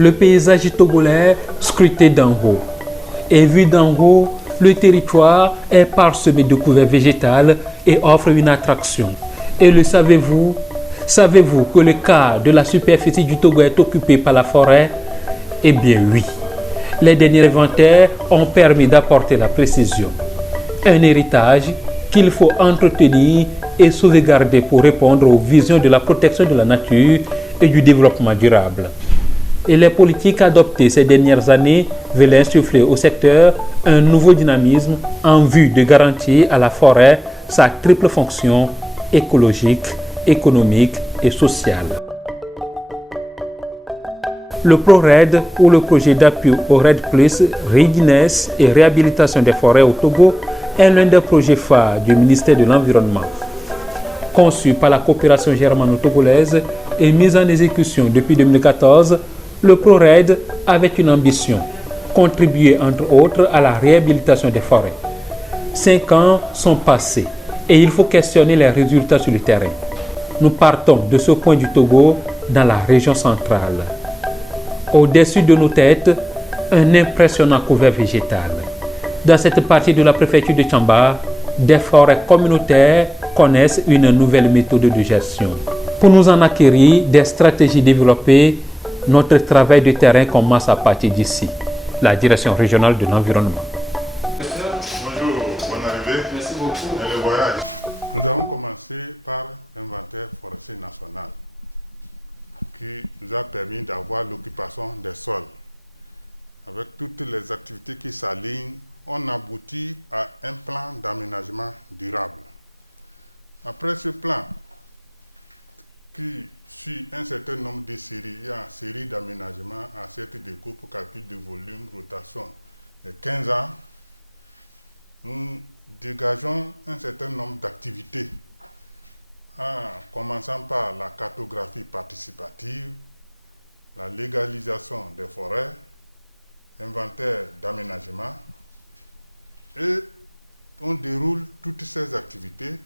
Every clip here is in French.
Le paysage togolais scruté d'en haut. Et vu d'en haut, le territoire est parsemé de couverts végétales et offre une attraction. Et le savez-vous? Savez-vous que le quart de la superficie du Togo est occupé par la forêt? Eh bien oui. Les derniers inventaires ont permis d'apporter la précision. Un héritage qu'il faut entretenir et sauvegarder pour répondre aux visions de la protection de la nature et du développement durable. Et les politiques adoptées ces dernières années veulent insuffler au secteur un nouveau dynamisme en vue de garantir à la forêt sa triple fonction écologique, économique et sociale. Le ProRED, ou le projet d'appui au RED+, Readiness et réhabilitation des forêts au Togo, est l'un des projets phares du ministère de l'Environnement. Conçu par la coopération germano-togolaise et mis en exécution depuis 2014, le ProRED avait une ambition, contribuer entre autres à la réhabilitation des forêts. 5 ans sont passés et il faut questionner les résultats sur le terrain. Nous partons de ce point du Togo dans la région centrale. Au-dessus de nos têtes, un impressionnant couvert végétal. Dans cette partie de la préfecture de Tchamba, des forêts communautaires connaissent une nouvelle méthode de gestion. Pour nous en acquérir des stratégies développées, notre travail de terrain commence à partir d'ici, la direction régionale de l'environnement. Bonjour, bonne arrivée. Merci beaucoup. Et le voyage. Nous avons commencé par l'inventaire forestier national qui nous a permis d'avoir l'occupation des sols. Avec toutes les activités qui s'alignent, on aboutit à un plan d'aménagement durable. Après ce plan, qui suit un certain nombre de séries, il y a une série d'aménagements à cette découpe, calcul de volume, rotation de 15 ans, nous dégageons un certain nombre d'activités, en commençant par la cartographie participative, la légalisation des forêts, inventaire d'aménagement, et on déroule toutes ces activités.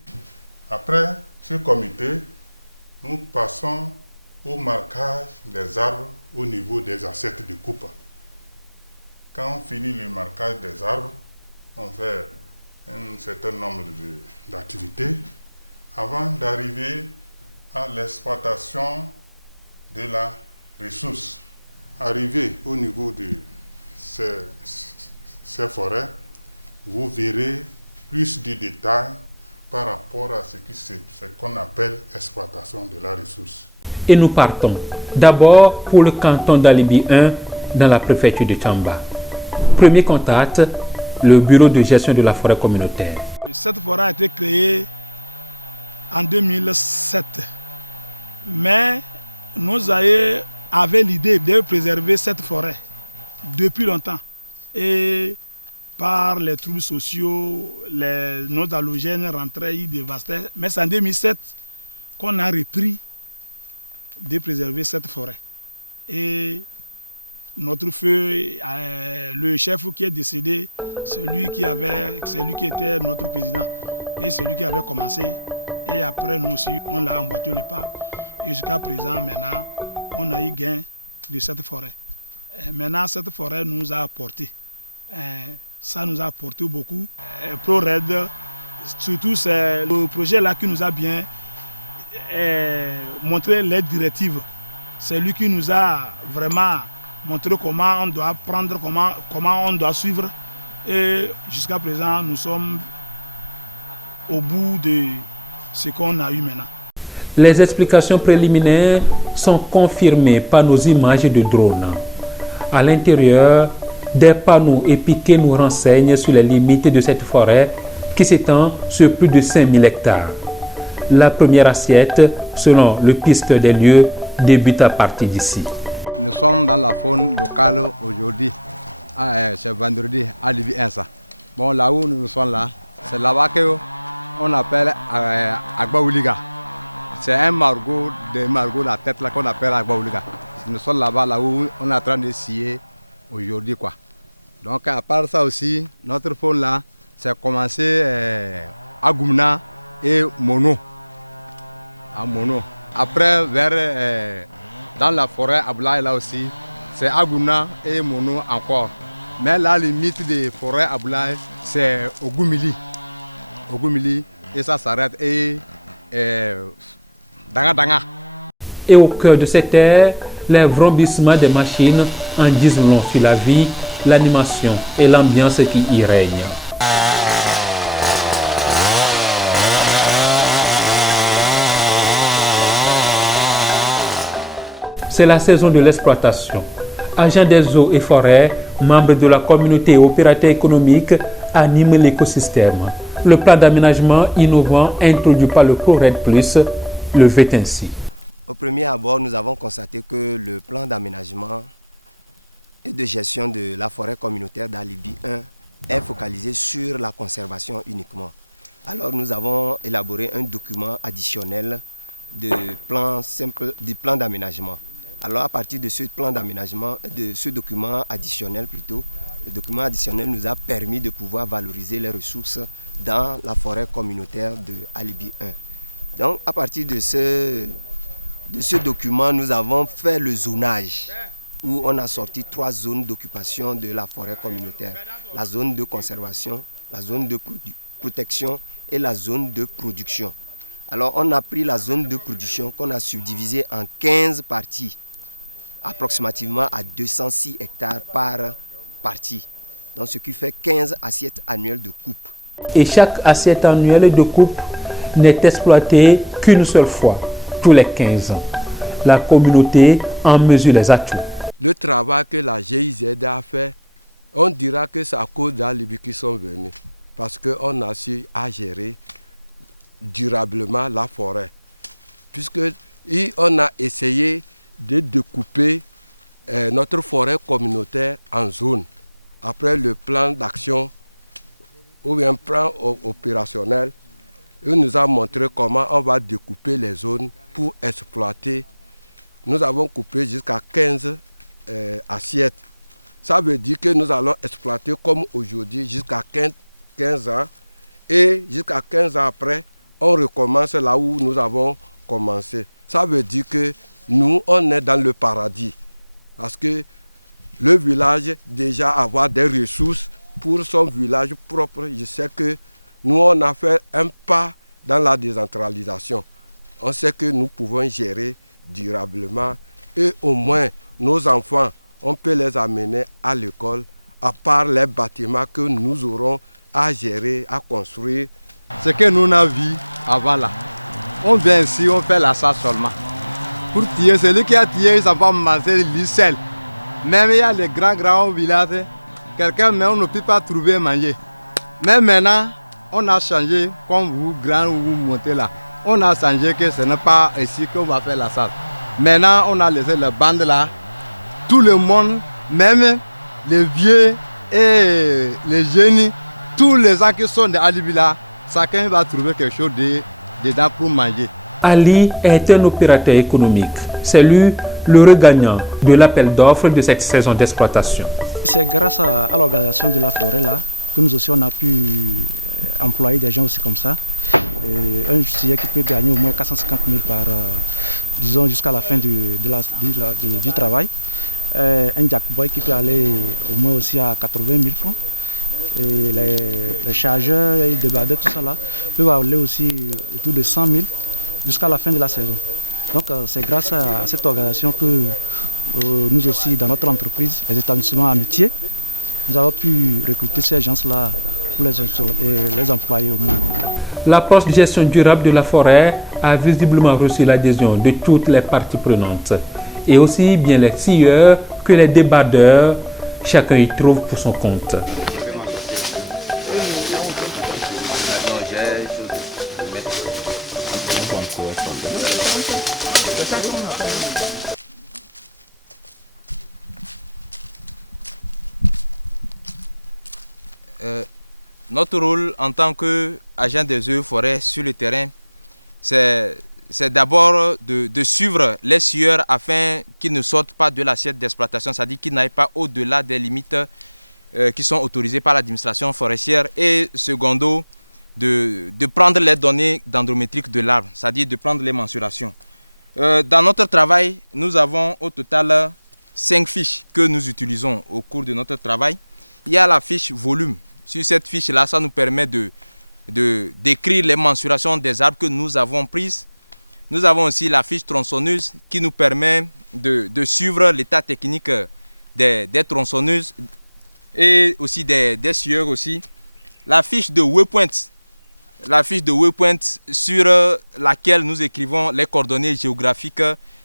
Après ce comité, nous passons au marquage des arbres au niveau des assiettes de coupe. Quand on finit le marquage des arbres, on fait un certain nombre d'activités avant d'arriver à l'exploitation de la ressource. Arrivé au niveau de ces forêts, vous verrez plus de détails par rapport à ce qu'on appelle exploitation de la ressource. Et nous partons d'abord pour le canton d'Alibi 1 dans la préfecture de Tchamba. Premier contact, le bureau de gestion de la forêt communautaire. Cette forêt a été créée en 2007, mais nous avions l'idée de préserver cette forêt depuis longtemps. Et par les troubles sociaux, nos halogènes rentraient, ils dévastaient. Mais c'est en 2007 qu'on a repris de préserver cette forêt. Et notre feu, le chef qui est décédé, c'est lui qui était notre président. Et c'est lui qui avait commencé. Et après, nous aussi, on l'a emboîté le pas. Et jusqu'à présent, maintenant, on a eu gain de cette forêt. Et maintenant, cette forêt nous a apporté. Ça nous a apporté beaucoup. ProRED, surtout c'est le projet là qui nous a bien montré les directives. C'est lui qui nous a vraiment montré comment on doit prendre, comment on doit suivre. Et jusqu'à présent, nous sommes au bout de ce qu'on a eu maintenant. Les explications préliminaires sont confirmées par nos images de drone. À l'intérieur, des panneaux et piquets nous renseignent sur les limites de cette forêt qui s'étend sur plus de 5000 hectares. La première assiette, selon le pisteur des lieux, débute à partir d'ici. Nous sommes dans la faune locale aujourd'hui, c'est vendredi à Alibi 1. Bon, là où nous sommes là, c'est là-bas qu'on appelle Agbaouliga. C'est un margot, la tête là qu'on appelle Agbaouliga. Nous sommes là-bas, là où on est en train de scier aujourd'hui, quoi. Donc à part ça aussi, notre faune là, c'est commencé à Goumna et Mono. À Mono. Après, dans la forêt, à Blaye là aussi, c'est Aguna et Mono encore. Mais la limite des forêts à Boulaye, c'est Ogumili. Ogumili, et ça s'arrête et Danga Danga. Et au cœur de cette terre, les vrombissements des machines en disent long sur la vie, l'animation et l'ambiance qui y règne. C'est la saison de l'exploitation. Agents des eaux et forêts, membres de la communauté et opérateurs économiques animent l'écosystème. Le plan d'aménagement innovant introduit par le ProRed Plus le veut ainsi. Au premier abord, nous avons constaté que le plan d'aménagement et de gestion de la forêt communautaire d'Alibi 1 est focalisé sur la conservation uniquement. Alors nous avons élaboré un document additionnel du plan d'aménagement. Alors à partir de ce plan d'aménagement, de ce document additionnel plutôt, le document additionnel nous a permis de pouvoir valoriser les ressources dans la forêt communautaire de Alibi 1. Donc à partir de ce document, nous avons fait le zonage où on a sorti 3 zones d'occupation de la forêt communautaire. La zone de conservation, la zone de protection et la zone de production. Alors on a pris la zone de production qu'on a subdivisée en 15 parties, approximativement à 206 hectares par partie. Donc ce qui fait 15 assiettes annuelles de coupe. Et chaque assiette annuelle de coupe n'est exploitée qu'une seule fois, tous les 15 ans. La communauté en mesure les atouts. Le travail que la GIZ a fait, on dira que c'est à cause d'Alibi qui sont venus. Parce qu'on a su à gérer durablement la forêt. Puisqu'on a essayé de découper notre forêt communautaire en zones. Après le plan d'action ou un plan opérationnel, il nous a montré comment on va découper les zones pour exploiter. Nous avons coupé jusqu'à 15 assiettes. Ça veut dire que nous allons exploiter comme aujourd'hui jusqu'à 15 ans. Et jusqu'à 15 ans après, on recommence là où nous avons commencé. Ça veut dire que nous, on est dans le paradis. Parce que le village, déjà avoir des ressources pour son village propre, je sais que nous, on a fait un pas dans la décentralisation. On sait que nous pouvons gérer durablement et au moins nos enfants, on peut les amener à l'école, à part les bâtiments que nous aurons à gérer, à construire. Ce que nous avons vu avant là, on vient ici, on fait la chasse seulement. Pour tirer, celui qui a tiré, ça va manger l'icelle. Même il y a les grands villages, quelqu'un, mais on ne peut pas trouver à manger. Mais maintenant, on a changé, comme vous, grand, vous montez là. On a changé que ce n'est pas ici qu'on va faire la chasse. Maintenant, on a laissé les bandes là. Tout le monde, même les vieux et les jeunes, tous les gens qui sont de Alibi là, chacun va trouver quelque chose dedans pour manger. Ali est un opérateur économique. C'est lui le regagnant de l'appel d'offres de cette saison d'exploitation. C'est grâce à l'organisation de la forêt là que nous aussi on a pu employer des gens aussi comme ça. Et un justicier qui peut gagner au moins 450 000 par, disons jusqu'à la fin du travail. Un jackboy qui peut aller au moins aussi à 80 000 francs. Et les chargeurs, les débardeurs, tout ça là, peuvent aller aussi autour de 100 000 jusqu'à la fin de la saison. Donc c'est grâce à cette organisation que nous aussi, dans notre entreprise, les établissements amitiés, nous avons pu recruter ces gens-là pour les employer au moins. L'approche de gestion durable de la forêt a visiblement reçu l'adhésion de toutes les parties prenantes. Et aussi bien les scieurs que les débardeurs, chacun y trouve pour son compte. Notre rôle en tant qu'agent des eaux et forêts sur le terrain, c'est d'abord de suivre les scieurs afin qu'ils ne sortent pas de l'assiette d'exploitation, c'est-à-dire qu'ils n'aillent pas au-delà des limites qui sont autorisées par l'administration forestière. Et secondo, de prendre les données dendrométriques de l'arbre, c'est-à-dire de prendre les mensurations. Dans notre travail, nous avons au total 5 fiches que nous utilisons au cours de notre travail. Il y a la fiche volume. Sur cette fiche-là, ça nous permet de décrire les mensurations des arbres que nous avons prises. Nous avons aussi la fiche tronçonneuse qui nous permet de suivre l'état technique des tronçonneuses et aussi des scieurs aussi. La fiche de waypoint. La fiche de waypoint sur laquelle nous écrivons les coordonnées géographiques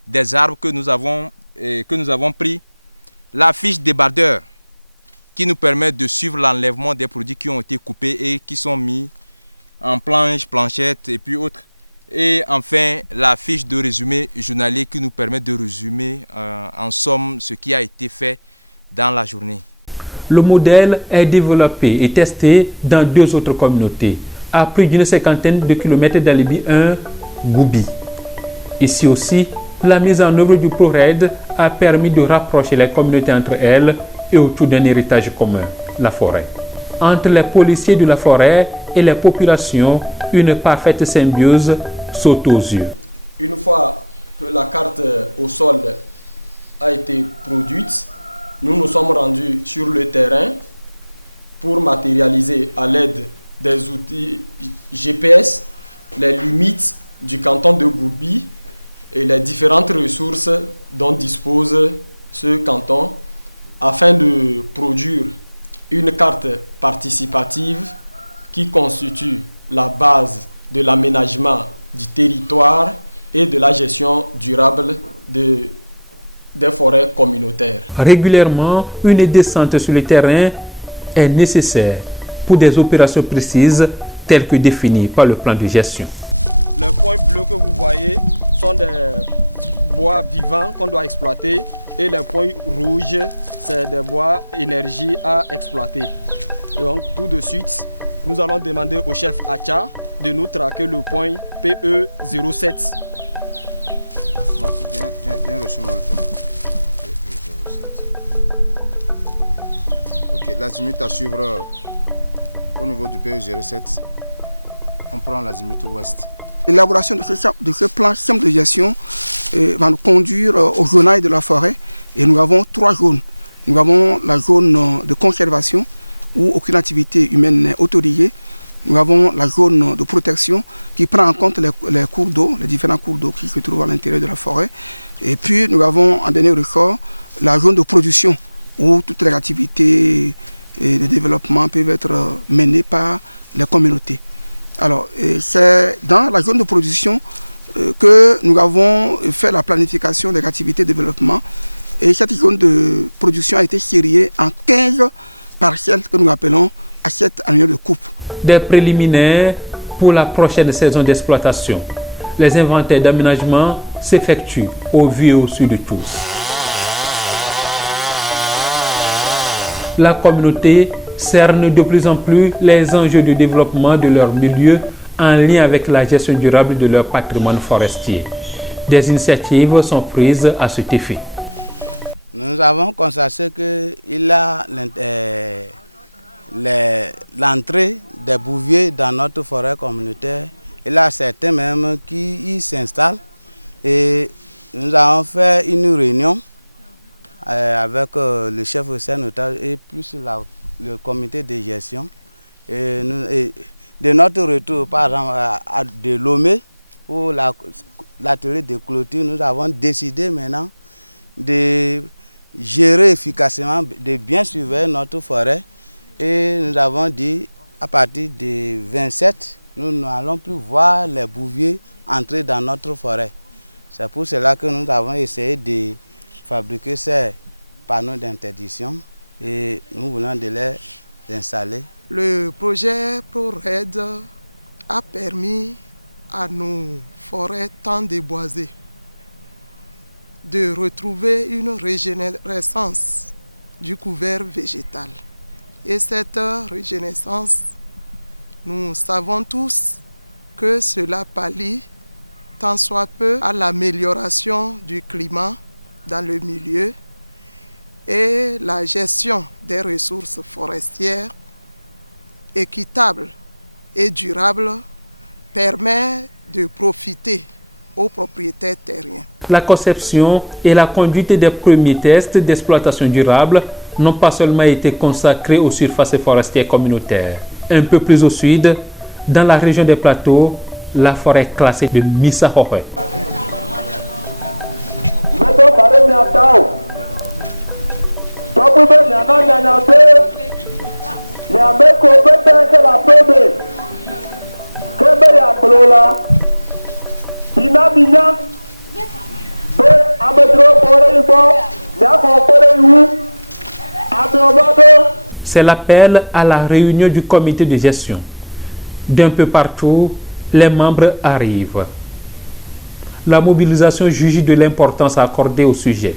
des arbres que nous avons pris. La fiche débardeur qui nous permet de suivre l'enlèvement des produits qui ont été coupés et qui sont mis en planche, planchette et puis autres. Et enfin, la fiche de résumé journalier qui nous permet de résumer en somme ce qui a été fait dans la journée. Le modèle est développé et testé dans 2 autres communautés, à plus d'une 50aine de kilomètres d'Alibi 1, Goubi. Ici aussi, la mise en œuvre du ProRed a permis de rapprocher les communautés entre elles et autour d'un héritage commun, la forêt. Entre les policiers de la forêt et les populations, une parfaite symbiose saute aux yeux. Une fois que la carte au sol a été produite, nous nous sommes rendus sur le terrain pour matérialiser à l'aide des outils GPS les limites du canton de Goubi et les différentes ressources dont dispose ce canton afin de produire une carte participative qui constitue la base de l'aménagement du territoire et de la gestion durable des forêts communautaires. Régulièrement, une descente sur le terrain est nécessaire pour des opérations précises telles que définies par le plan de gestion. Les points bleus que vous voyez sont des bois vivants qu'on doit exploiter et les points rouges, c'est des bois énergie à exploiter. Et donc tout de suite, nous allons demander au chef Acha de nous traquer le point PE07. Bien reçu, mon lieutenant. Ok, l'azimut à suivre au niveau du PE07. On prend l'azimut ouest. L'élaboration de ce plan système de gestion va nous conduire au zonage de la forêt. Et nous avons 3 zones. Nous avons la zone de conservation où aucune activité humaine n'est autorisée. Nous avons la zone de protection qui prend en compte les cours d'eau, les différents cours d'eau qui se trouvent à l'intérieur de la forêt. Et puis nous avons en dernier ressort la zone de production où toutes les activités de développement peuvent être menées par les communautés. Alors c'est dans la zone de production que nous avons fait la planification des activités de développement. Et cette zone de production a été sériée en 15 parcelles que nous appelons assiettes annuelles de coupe. Des préliminaires pour la prochaine saison d'exploitation. Les inventaires d'aménagement s'effectuent au vu et au su de tous. La communauté cerne de plus en plus les enjeux de développement de leur milieu en lien avec la gestion durable de leur patrimoine forestier. Des initiatives sont prises à cet effet. Nous avons constaté qu'il y a l'entrée des bouviers dans notre forêt communautaire. Il y a certains même qui y s'installent. Et nous avons fait une réunion avec le chef de notaire et plus le comité de gestion. Et de notre retour, par exemple, de Lomé, pour l'atelier de clôture, nous avons décidé maintenant de gérer efficacement, de bien surveiller notre forêt. Et nous avons dit, à partir de 27, nous n'allons plus voir les bouviers entrer dans notre forêt. C'est pour cela que nous avons essayé de fabriquer ces panneaux d'interdiction et nous venons de les installer. Le projet ProRed a permis à nos forêts tant déboisées de retrouver une régénérescence du couvert végétal. Et cette régénérescence, nous savons tous que cela pallie tant soit peu à l'amélioration du climat dans le milieu et la gestion des ressources forestières équitable et durable permet de profiter aux propriétaires terriens. La conception et la conduite des premiers tests d'exploitation durable n'ont pas seulement été consacrés aux surfaces forestières communautaires. Un peu plus au sud, dans la région des plateaux, la forêt classée de Missahohe. C'est l'appel à la réunion du comité de gestion. D'un peu partout, les membres arrivent. La mobilisation juge de l'importance accordée au sujet.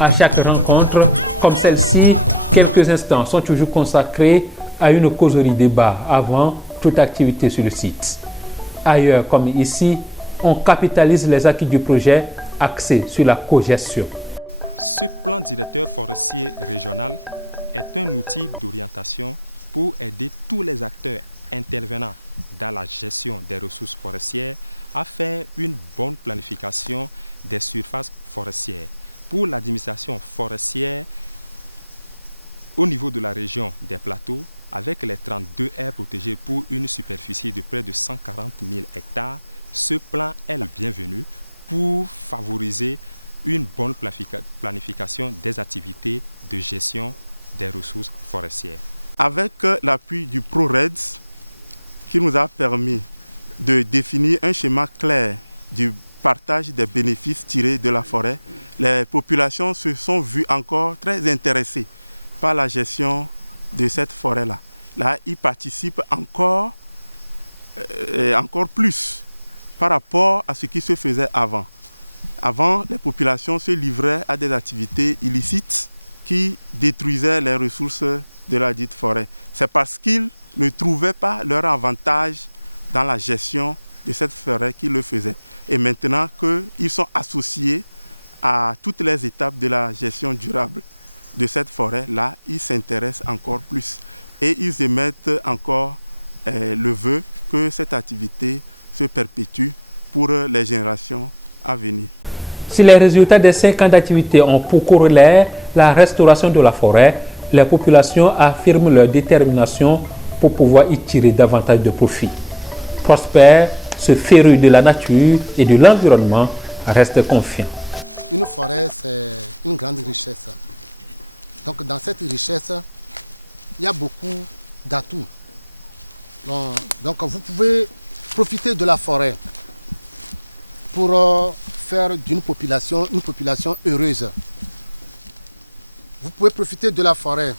À chaque rencontre, comme celle-ci, quelques instants sont toujours consacrés à une causerie débat avant toute activité sur le site. Ailleurs, comme ici, on capitalise les acquis du projet axé sur la cogestion. Ce plan directeur forestier régional est un outil d'orientation pour aider tous les acteurs intervenant dans la gestion des ressources forestières à faire une bonne planification des surfaces forestières. Pour l'administration forestière au niveau de la région des plateaux, avec les 32 aires protégées pour une superficie de près de 140 000 hectares, ce plan est le bienvenu pour favoriser une bonne planification des activités de gestion des ressources forestières. Avec l'appui du ProREDS, qui nous a permis de définir un schéma clair du partage des bénéfices tirés de la forêt, les populations se sont vues encore très intéressées par la gestion de cette forêt-là. Là, ils participent encore plus par rapport à ce qui se faisait avant. Avant, les populations se livraient à des activités illicites qui détruisaient les ressources de la dite forêt. C'est parce qu'ils ne trouvaient pas leur avantage dans la gestion de cette forêt qu'ils le faisaient. Et maintenant qu'ils sont associés à toutes les étapes de la gestion durable de cette forêt-là, ils s'intéressent encore plus et ils émettent encore le vœu que cette activité se perpétue pour les générations à venir. Si les résultats des 5 ans d'activité ont pour corollaire la restauration de la forêt, les populations affirment leur détermination pour pouvoir y tirer davantage de profit. Prosper, ce féru de la nature et de l'environnement, reste confiant. Une forêt, c'est une grande richesse. Donc dans cette richesse, il y a beaucoup d'atouts. Donc vous pouvez profiter de la forêt pour faire d'une population une population heureuse. Vous pouvez profiter de la forêt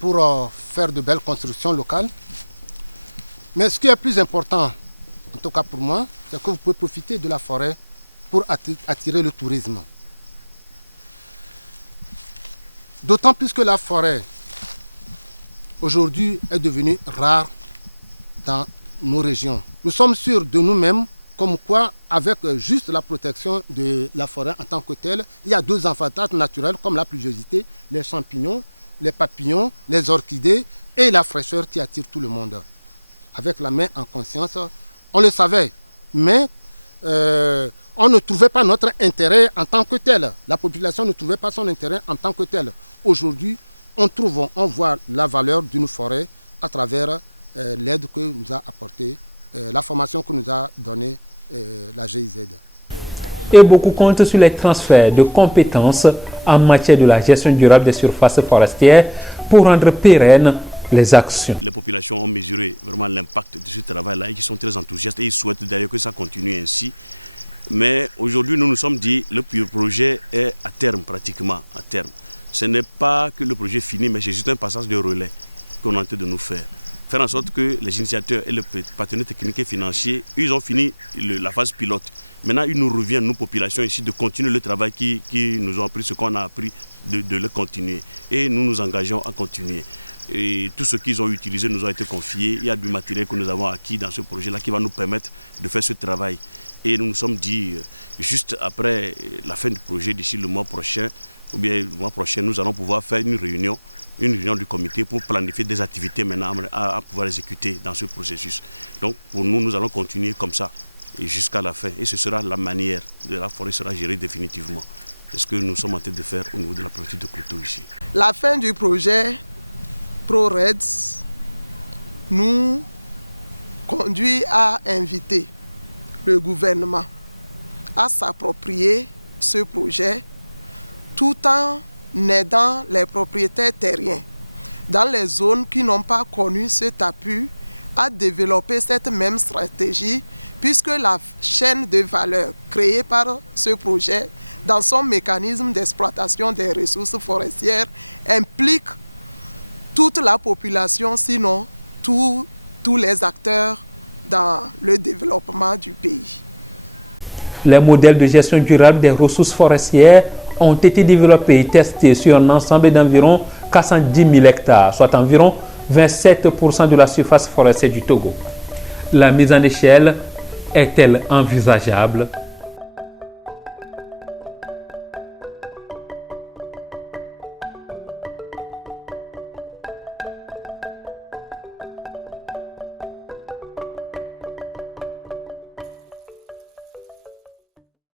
pour faire de belles constructions locales. Mais ce qui est plus important, en tout cas pour moi, c'est que vous pouvez profiter de la forêt pour attirer le tourisme. D'autant plus que la forêt, aujourd'hui, est devenue rare dans nos régions. Nous sommes sûrs de nous-mêmes, comme quoi, avec juste la protection de la forêt en tant que telle, il y a 2 avantages naturels comme la pluviosité, les champignons, les papillons, les orchidées et la fraîcheur qui attire tout le monde. Avec la main en conscience, on le savait, mais on ne trouvait pas notre intérêt en tant que tel. La population ne trouvait pas son intérêt en tant que tel. Aujourd'hui, on voit la valeur d'une forêt à travers l'aide que nous a apportée, la formation que nous a donnée la GIZ. Et beaucoup comptent sur les transferts de compétences en matière de la gestion durable des surfaces forestières pour rendre pérennes les actions. Les populations ont mesuré vraiment l'impact de ce travail-là et ils sont très enthousiastes et ils souhaitent d'ailleurs que ça continue ainsi. Mais aujourd'hui, nous nous sommes dit que le projet est à terme, pratiquement à terme. Ce n'est pas que le projet est fini, mais c'est juste un passage de relais qu'on est en train de nous faire. faire en sorte que les initiateurs et les partenaires techniques et financiers, ils ont fini la phase pilote. Maintenant, il nous revient, nous, populations ici, de continuer le travail qui nous ont appris, ce qu'on a appris, de le continuer. Et nous nous engageons à continuer. Et tout ce qu'ils ont utilisé nous a été confié. Il y a du matériel que nous avons acquis dans ce projet-là qui va nous permettre de faire ce travail. Et nous nous sommes dit, juste après la fin du projet, d'ici le mois prochain, ou bien le mois prochain, nous allons pouvoir faire une réunion du comité pour planifier des activités maintenant à pouvoir exécuter dans ce processus. Donc pour nous, nous allons continuer comme ça et jusqu'à la fin. Et ce sera la manière de la forêt sera gérée définitivement. C'est ce que nous sommes en train de faire au niveau de la préfecture de Cloto ici. La fin du projet ProREDS nous conduit à inviter le gouvernement à s'approprier ce projet tout en aidant les propriétaires terriens dans les zones qui n'ont pas connu cet appui à développer cette même stratégie, puisque la chaîne de valeur créée par ce projet dans son mécanisme d'exploitation des ressources forestières implique toute la population, sinon tous les acteurs dans le développement du pays. Les modèles de gestion durable des ressources forestières ont été développés et testés sur un ensemble d'environ 410 000 hectares, soit environ 27% de la surface forestière du Togo. La mise en échelle est-elle envisageable ?